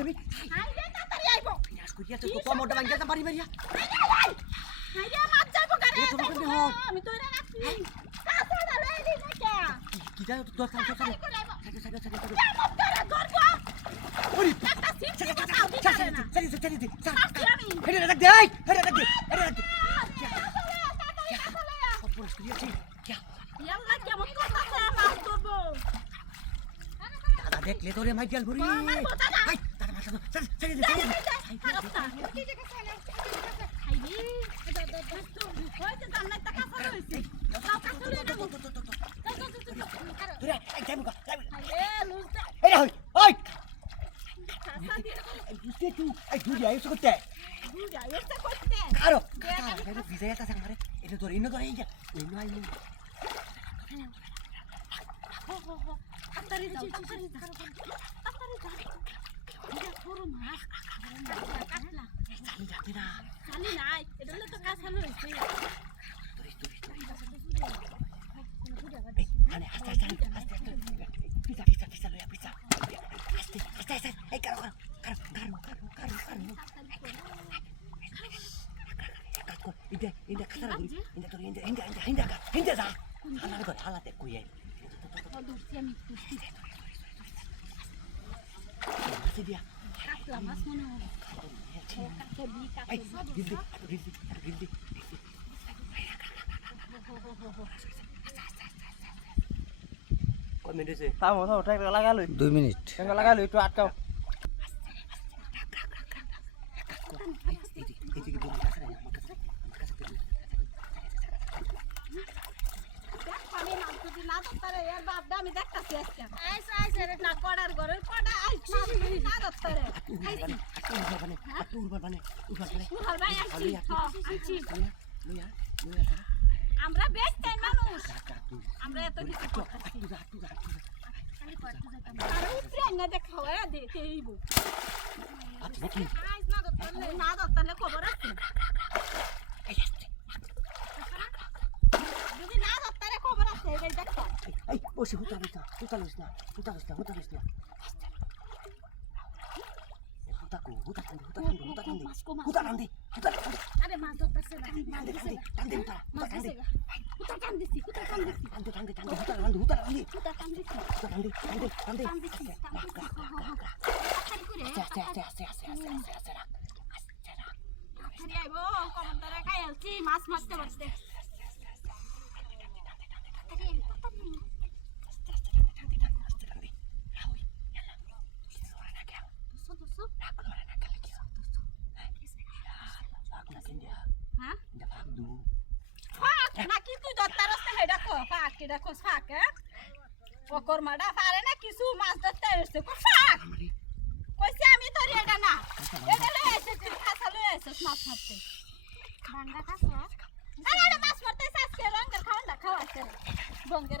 দেখছি আমি আইরে তাড়াতাড়ি আইবো। ফিনাস করিয়া তো কমরটা ভাঙিয়া তা মারি মারিয়া আইরে মাছ যাইবো গারে এ, তুমি কেমনে হও? আমি তো রে রাখছি। কাছে না রেডি না কে কি দা দশ কাম তাড়াতাড়ি সাথে করে আইবো। সাথে সাথে সাথে করে ধরবো? ওরে একটা সিট সাথে দিব সাথে তাও দিতে পারে না। সাথে সাথে সাথে সাথে আমি। রাখ দে এই হেরে রাখ দে হেরে রাখ দে সব পুরো করিয়াছি কি? ইয়াল্লা কেমন করতেছে মাছ ধরবো? দেখলে তোরে মাইকেল ঘুরি Claro, bisa ya tasang mereka. Itu dor ini dor aja. Ini aja. Ho ho ho. Antarin, antarin, antarin. হই ওই এই বুঝতে তুই এই দুই আইছ করতে কারও কারও এটা ভিজা এটা সাংরে এটা তোর ইনো তোর এই যা ইনো আই নি জানি যাতে না তোরে তোরে মানে আস্তে আস্তে আস্তে আস্তে পিছা পিছা পিছা লয়া পিছা আস্তে আস্তে আস্তে এই কারও কারও কারও কারও কারও কারও কারও ইন্দে ইন্দে খাতারা গুরি ইন্দে তোর ইন্দে ইন্দে ইন্দে ইন্দে ইন্দে যা হালাতে করে হালাতে কুয়ে আসি দিয়া এই গিলদি গিলদি গিলদি কয় মিনিট। হয়েছে থামো থামো ট্যাঙ্কটা লাগালো দুই মিনিট লাগালো একটু আটকাও এদিকে দৌড়ে কাছে নাই আমার কাছে আমার কাছে দৌড়ে আমি দেখতাছি আজকে। আইসা আইসা রে না কড়ার ঘরের কড়া আইসা। না দত্তরে উবার বানে আটু বানে উবার বানে উহার ভাই আইছি লইয়া লইয়া লইয়া আমরা বেশ তাই মানুষ তুই আমরা এত কিছু করতেছি। আর উঠরে না দেখাওয়া দে তেইব আটু না দত্তরে না খবর আছে? হুতা টান হুতা টান হুতা টান হুতা টান আরে মাছ ধরতেছে না ফাক নাকি তুই ধরতে রস্তে হেডা কো ফাক কেডা কো ফাক হ্যাঁ? ওকর মাডা পারে না কিছু মাছ ধরতে এসে কো ফাক! কইছে আমি তোর এটা না। এটা লই এসে তুই খাসা লই এসে মাছ মারতে বান্ডা খাসা? আরে মাছ মারতে আজকে রঙের খাওয়া খাওয়া আছে রঙের